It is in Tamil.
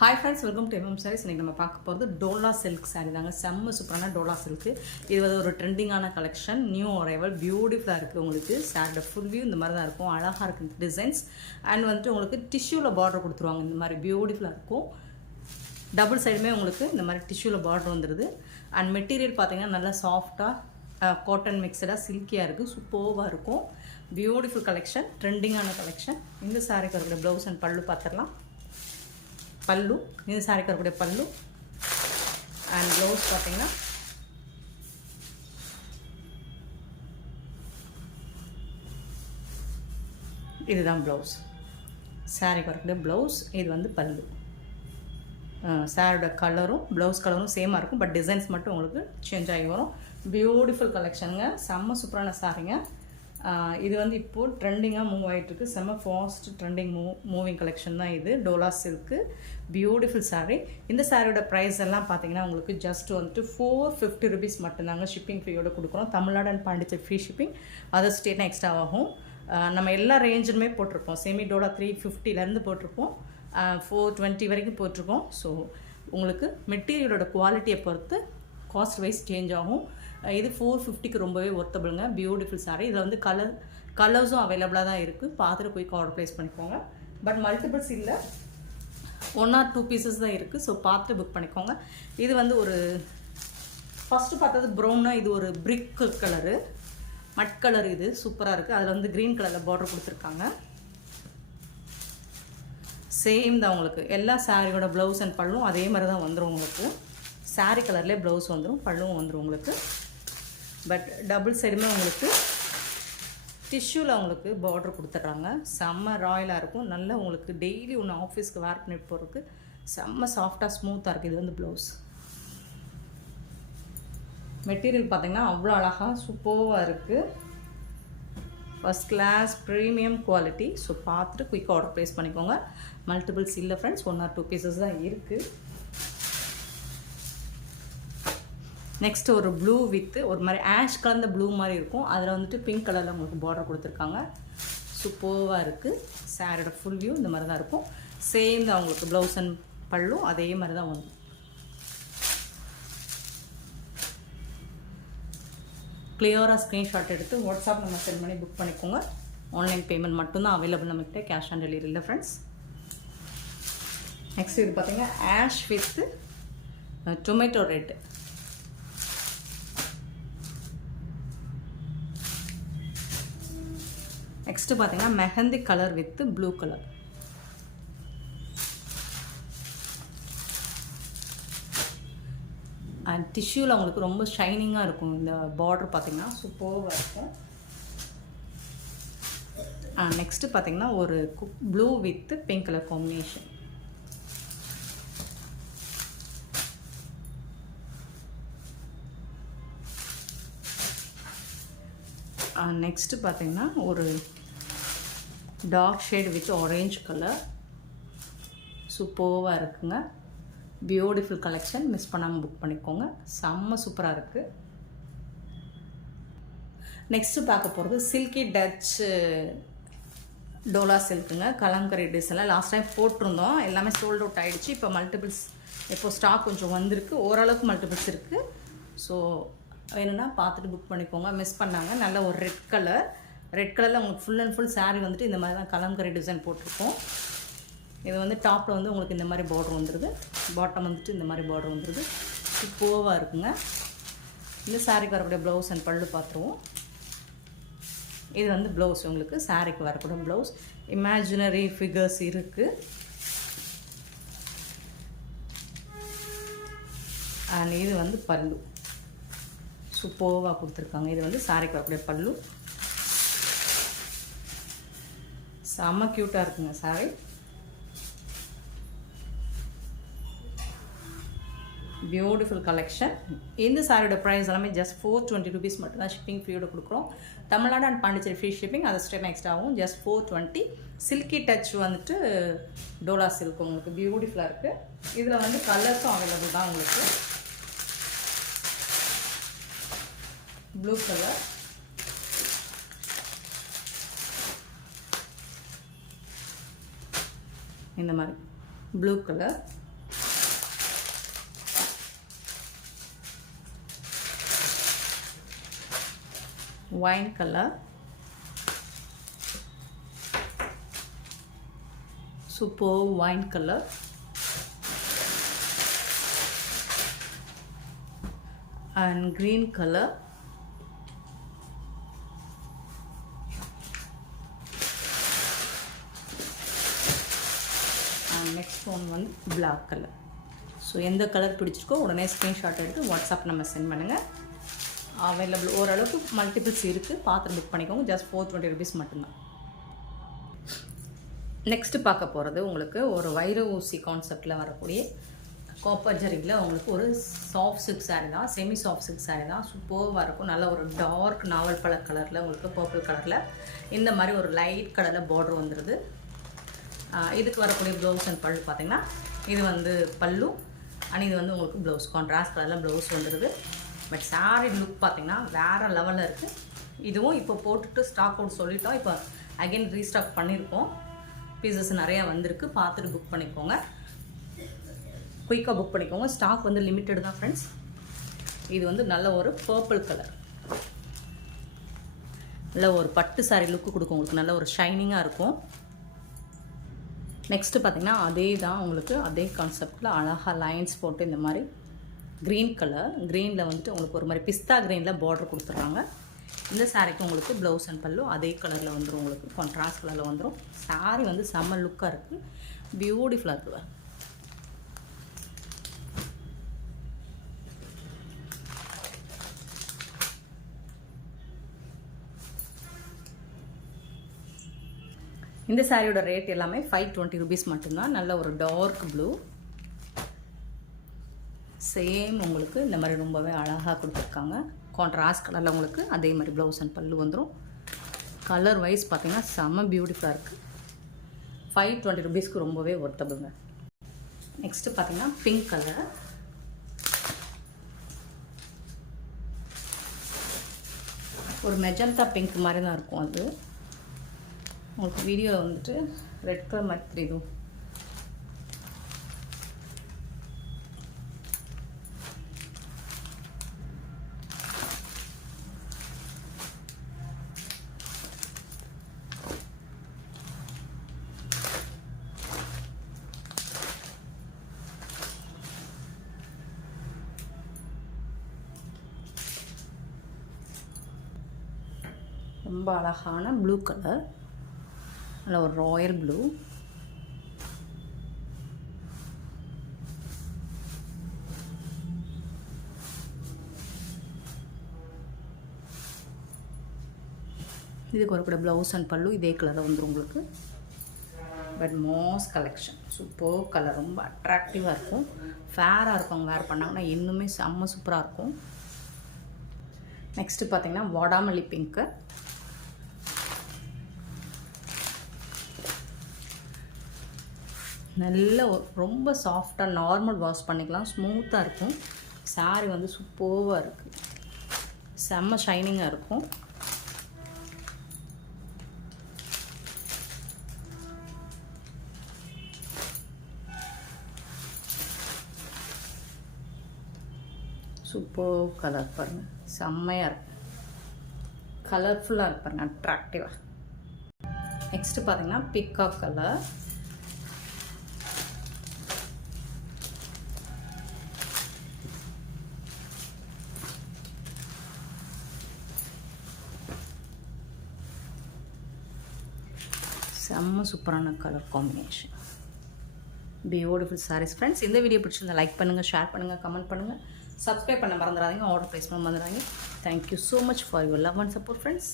Hi friends, welcome to MM sarees. இன்றைக்கி நம்ம பார்க்க போகிறது டோலா சில்க் சாரீ தாங்க. செம்ம சூப்பரான டோலா சில்க்கு. இது வந்து ஒரு ட்ரெண்டிங்கான கலெக்ஷன், நியூ அரைவல், பியூட்டிஃபுல்லாக இருக்குது. உங்களுக்கு சாரியோட ஃபுல் வியூ இந்த மாதிரி தான் இருக்கும். அழகாக இருக்குது இந்த டிசைன்ஸ். அண்ட் வந்துட்டு உங்களுக்கு டிஷ்யூவில் பார்டர் கொடுத்துருவாங்க. இந்த மாதிரி பியூட்டிஃபுல்லாக இருக்கும். டபுள் சைடுமே உங்களுக்கு இந்த மாதிரி டிஷ்யூவில் பார்டர் வந்துடுது. அண்ட் மெட்டீரியல் பார்த்தீங்கன்னா நல்லா சாஃப்டாக காட்டன் மிக்சடாக சில்கியாக இருக்குது. சூப்பராக இருக்கும். பியூட்டிஃபுல் கலெக்ஷன், ட்ரெண்டிங்கான கலெக்ஷன். இந்த சாரிக்கு வரக்கூடிய ப்ளவுஸ் அண்ட் பல்லு பார்த்துடலாம். பல்லு இந்த சாரிக்கு வரக்கூடிய பல்லு அண்ட் ப்ளவுஸ் பார்த்தீங்கன்னா இதுதான் ப்ளவுஸ். சாரிக்கு வரக்கூடிய ப்ளவுஸ், இது வந்து பல்லு. சாரியோட கலரும் ப்ளவுஸ் கலரும் சேமாக இருக்கும், பட் டிசைன்ஸ் மட்டும் உங்களுக்கு சேஞ்ச் ஆகி வரும். பியூட்டிஃபுல் கலெக்ஷனுங்க, செம்ம சூப்பரான சாரிங்க. இது வந்து இப்போது ட்ரெண்டிங்காக மூவ் ஆகிட்டுருக்கு. செம்ம ஃபாஸ்ட் ட்ரெண்டிங் மூவிங் கலெக்ஷன் தான் இது. Dola silk beautiful sari. இந்த சாரியோட ப்ரைஸ் எல்லாம் பார்த்தீங்கன்னா உங்களுக்கு ஜஸ்ட் வந்துட்டு 450 rupees மட்டும்தாங்க. ஷிப்பிங் ஃப்ரீயோடு கொடுக்குறோம். Tamil Nadu and Pondicherry free shipping, other ஸ்டேட்னா எக்ஸ்ட்ரா ஆகும். நம்ம எல்லா ரேஞ்சுமே போட்டிருப்போம். செமி டோலா 350லேருந்து போட்டிருப்போம், 420 வரைக்கும் போட்டிருக்கோம். ஸோ உங்களுக்கு மெட்டீரியலோட குவாலிட்டியை பொறுத்து காஸ்ட் வைஸ் சேஞ்ச் ஆகும். இது 450க்கு ரொம்பவே ஒர்த்தபிளுங்க. பியூட்டிஃபுல் சாரீ. இதில் வந்து கலர்ஸும் அவைலபிளாக தான் இருக்குது. பார்த்துட்டு போய் ஆர்டர் ப்ளேஸ் பண்ணிக்கோங்க. பட் மல்டிபிள்ஸ் இல்லை, 1 or 2 பீசஸ் தான் இருக்குது. ஸோ பார்த்துட்டு புக் பண்ணிக்கோங்க. இது வந்து ஒரு ஃபஸ்ட்டு பார்த்தது ப்ரௌனா, இது ஒரு பிரிக் கலரு, மட் கலர். இது சூப்பராக இருக்குது. அதில் வந்து க்ரீன் கலரில் பார்டர் கொடுத்துருக்காங்க. சேம் தான் உங்களுக்கு. எல்லா சாரியோட ப்ளவுஸ் அண்ட் பல்லும் அதே மாதிரி தான் வந்துடும் உங்களுக்கு. சாரீ கலர்லேயே ப்ளவுஸ் வந்துடும், பல்லும் வந்துடும் உங்களுக்கு. பட் டபுள் சைடுமே உங்களுக்கு டிஷ்யூவில் உங்களுக்கு பார்டர் கொடுத்துட்றாங்க. செம்ம ராயலாக இருக்கும். நல்லா உங்களுக்கு டெய்லி ஒன்று ஆஃபீஸ்க்கு வேர் பண்ணிட்டு போகிறதுக்கு செம்ம சாஃப்டாக ஸ்மூத்தாக இருக்குது. இது வந்து ப்ளவுஸ். மெட்டீரியல் பார்த்திங்கன்னா அவ்வளோ அழகாக சூப்பராக இருக்குது. First class premium quality. So பார்த்துட்டு குயிக்காக ஆர்டர் ப்ளேஸ் பண்ணிக்கோங்க. மல்டிபிள்ஸ் இல்லை ஃப்ரெண்ட்ஸ், 1 or 2 பீசஸ் தான் இருக்குது. நெக்ஸ்ட்டு ஒரு ப்ளூ வித்து ஒரு மாதிரி ஆஷ் கலந்த ப்ளூ மாதிரி இருக்கும். அதில் வந்துட்டு பிங்க் கலரில் உங்களுக்கு பார்டர் கொடுத்துருக்காங்க. சூப்பராக இருக்குது. சாரியோட ஃபுல் வியூ இந்த மாதிரி தான் இருக்கும். சேம் தான் உங்களுக்கு ப்ளவுஸ் அண்ட் பல்லும் அதே மாதிரி தான் வரும். கிளியராக ஸ்க்ரீன்ஷாட் எடுத்து வாட்ஸ்அப் நம்ம சென்ட் பண்ணி புக் பண்ணிக்கோங்க. ஆன்லைன் பேமெண்ட் மட்டும்தான் அவைலபிள் நம்மகிட்ட, கேஷ் ஆன் டெலிவரி இல்லை ஃப்ரெண்ட்ஸ். நெக்ஸ்ட் இது பார்த்தீங்கன்னா ash with tomato red. Next பார்த்தீங்கன்னா mehndi colour with blue colour. And டிஷ்யூவில் உங்களுக்கு ரொம்ப ஷைனிங்காக இருக்கும். இந்த பார்டர் பார்த்தீங்கன்னா சூப்பராக இருக்கும். நெக்ஸ்ட்டு பார்த்தீங்கன்னா ஒரு blue with pink colour combination. Next பார்த்தீங்கன்னா ஒரு dark shade with orange colour. சூப்பராக இருக்குங்க. Beautiful collection. மிஸ் பண்ணாமல் புக் பண்ணிக்கோங்க. செம்ம சூப்பராக இருக்குது. நெக்ஸ்ட்டு பார்க்க போகிறது சில்கி டச் டோலா சில்க்குங்க. கலங்கரி டிசைனில் லாஸ்ட் டைம் போட்டிருந்தோம், எல்லாமே சோல்ட் அவுட் ஆகிடுச்சு. இப்போ மல்டிபிள்ஸ் இப்போ ஸ்டாக் கொஞ்சம் வந்திருக்கு. ஓரளவுக்கு மல்டிபிள்ஸ் இருக்குது. ஸோ வேணும்னா பார்த்துட்டு புக் பண்ணிக்கோங்க. மிஸ் பண்ணாங்க. நல்ல ஒரு ரெட் கலரில் உங்களுக்கு ஃபுல் அண்ட் ஃபுல் சாரீ வந்துட்டு இந்த மாதிரி தான் கலம்கரி டிசைன் போட்டிருக்கோம். இது வந்து டாப்பில் வந்து உங்களுக்கு இந்த மாதிரி பார்டர் வந்துடுது, பாட்டம் வந்துட்டு இந்த மாதிரி பார்டர் வந்துடுது. சூப்பராக இருக்குங்க. இந்த சாரீக்கு வரக்கூடிய ப்ளவுஸ் அண்ட் பல்லு பார்த்துருவோம். இது வந்து ப்ளவுஸ் உங்களுக்கு. சாரீக்கு வரக்கூடிய ப்ளவுஸ் இமேஜினரி ஃபிகர்ஸ் இருக்குது. அண்ட் இது வந்து பல்லு சூப்பராக கொடுத்துருக்காங்க. இது வந்து சாரிக்கு வரக்கூடிய பல்லு. செம்ம க்யூட்டாக இருக்குங்க சாரி. Beautiful collection. இந்த சாரியோட ப்ரைஸ் எல்லாமே ஜஸ்ட் 420 rupees மட்டும்தான். ஷிப்பிங் ஃப்ரீயோடு கொடுக்குறோம். Tamil Nadu and Pondicherry free shipping, அதை ஸ்டேட் எக்ஸ்ட்ரா ஆகும். ஜஸ்ட் 420. சில்கி டச் வந்துட்டு டோலா சில்க் உங்களுக்கு பியூட்டிஃபுல்லாக இருக்குது. இதில் வந்து கலர்ஸும் அவைலபிள் தான் உங்களுக்கு. ப்ளூ கலர், இந்த மாதிரி blue colour, wine color, superb wine color, and green color, and next one வந்து black color. ஸோ எந்த கலர் பிடிச்சிருக்கோ உடனே ஸ்க்ரீன்ஷாட் எடுத்து வாட்ஸ்அப் நம்ம சென்ட் பண்ணுங்கள். அவைலபிள் ஓரளவுக்கு மல்டிபிள்ஸ் இருக்குது, பார்த்து புக் பண்ணிக்கோங்க. ஜஸ்ட் 420 rupees மட்டும்தான். நெக்ஸ்ட்டு பார்க்க போகிறது உங்களுக்கு ஒரு வைர ஊசி கான்செப்டில் வரக்கூடிய காப்பர் ஜரியில் உங்களுக்கு ஒரு சாஃப்ட் சில்க் சாரீ தான், செமி சாஃப்ட் சில்க் சாரீ தான். சூப்பராக இருக்கும். நல்ல ஒரு டார்க் நாவல் பழ கலரில் உங்களுக்கு பர்பிள் கலரில் இந்த மாதிரி ஒரு லைட் கலரில் பார்டர் வந்துடுது. இதுக்கு வரக்கூடிய ப்ளவுஸ் அண்ட் பல்லு பார்த்திங்கன்னா இது வந்து பல்லு அண்ட் இது வந்து உங்களுக்கு ப்ளவுஸ் கான்ட்ராஸ்ட் கலரில் ப்ளவுஸ் வந்துடுது. பட் சாரீ லுக் பார்த்திங்கன்னா வேறு லெவலில் இருக்குது. இதுவும் இப்போ போட்டுட்டு ஸ்டாக் அவுட் சொல்லிட்டோம். இப்போ அகெயின் ரீஸ்டாக் பண்ணியிருக்கோம். பீசஸ் நிறையா வந்திருக்கு. பார்த்துட்டு புக் பண்ணிக்கோங்க, குயிக்காக புக் பண்ணிக்கோங்க. ஸ்டாக் வந்து லிமிட்டட் தான் ஃப்ரெண்ட்ஸ். இது வந்து நல்ல ஒரு பர்பிள் கலர், நல்ல ஒரு பட்டு சாரீ லுக்கு கொடுக்கும் உங்களுக்கு. நல்ல ஒரு ஷைனிங்காக இருக்கும். நெக்ஸ்ட்டு பார்த்திங்கன்னா அதே தான் உங்களுக்கு அதே கான்செப்டில் அழகாக லைன்ஸ் போட்டு இந்த மாதிரி க்ரீன் கலர், க்ரீனில் வந்துட்டு உங்களுக்கு ஒரு மாதிரி பிஸ்தா க்ரீனில் பார்டர் கொடுத்துட்றாங்க. இந்த சாரீக்கு உங்களுக்கு ப்ளவுஸ் அண்ட் பல்லு அதே கலரில் வந்துடும், உங்களுக்கு கான்ட்ராஸ்ட் கலரில் வந்துடும். சாரீ வந்து செம்ம லுக்காக இருக்குது, பியூட்டிஃபுல்லாக இருக்குது. இந்த சாரியோட ரேட் எல்லாமே 520 rupees மட்டும்தான். நல்ல ஒரு டார்க் ப்ளூ, சேம் உங்களுக்கு இந்த மாதிரி ரொம்பவே அழகாக கொடுத்துருக்காங்க. கான்ட்ராஸ்ட் கலரில் உங்களுக்கு அதே மாதிரி ப்ளவுஸ் அண்ட் பல்லு வந்துடும். கலர் வைஸ் பார்த்திங்கன்னா செம்ம பியூட்டிஃபுல்லாக இருக்குது. 520 rupeesக்கு ரொம்பவே ஒர்த்தபுங்க. நெக்ஸ்ட்டு பார்த்திங்கன்னா பிங்க் கலர், ஒரு மெஜந்தா பிங்க் மாதிரி தான் இருக்கும். அது உங்களுக்கு வீடியோவில் வந்துட்டு ரெட் கலர் மாதிரி தெரியுது. ரொம்ப அழகான ப்ளூ கலர், நல்ல ஒரு ராயல் ப்ளூ. இதுக்கு வரக்கூடிய ப்ளவுஸ் அண்ட் பல்லு இதே கலரில் வந்துடும் உங்களுக்கு. But mass collection, super colour, ரொம்ப அட்ராக்டிவாக இருக்கும். ஃபேராக இருக்கும், வேர் பண்ணாங்கன்னா இன்னுமே செம்ம சூப்பராக இருக்கும். நெக்ஸ்ட்டு பார்த்திங்கன்னா வாடாமல்லி பிங்க்கு, நல்ல ரொம்ப சாஃப்டாக நார்மல் வாஷ் பண்ணிக்கலாம், ஸ்மூத்தாக இருக்கும். சாரீ வந்து சூப்பராக இருக்குது, செம்ம ஷைனிங்காக இருக்கும். சூப்பர் கலர் பாருங்கள், செம்மையாக இருக்கும், கலர்ஃபுல்லாக இருப்பாருங்க, அட்ராக்டிவாக. நெக்ஸ்ட்டு பார்த்தீங்கன்னா பிக்காக் கலர், செம்ம சூப்பரான colour combination, beautiful sarees friends. இந்த வீடியோ பிடிச்சிருந்தா லைக் பண்ணுங்கள், ஷேர் பண்ணுங்கள், கமெண்ட் பண்ணுங்கள், சப்ஸ்கிரைப் பண்ண மறந்துடாதீங்க, ஆர்டர் ப்ளேஸ் பண்ண மறந்துடாதீங்க. Thank you so much for your love and support friends.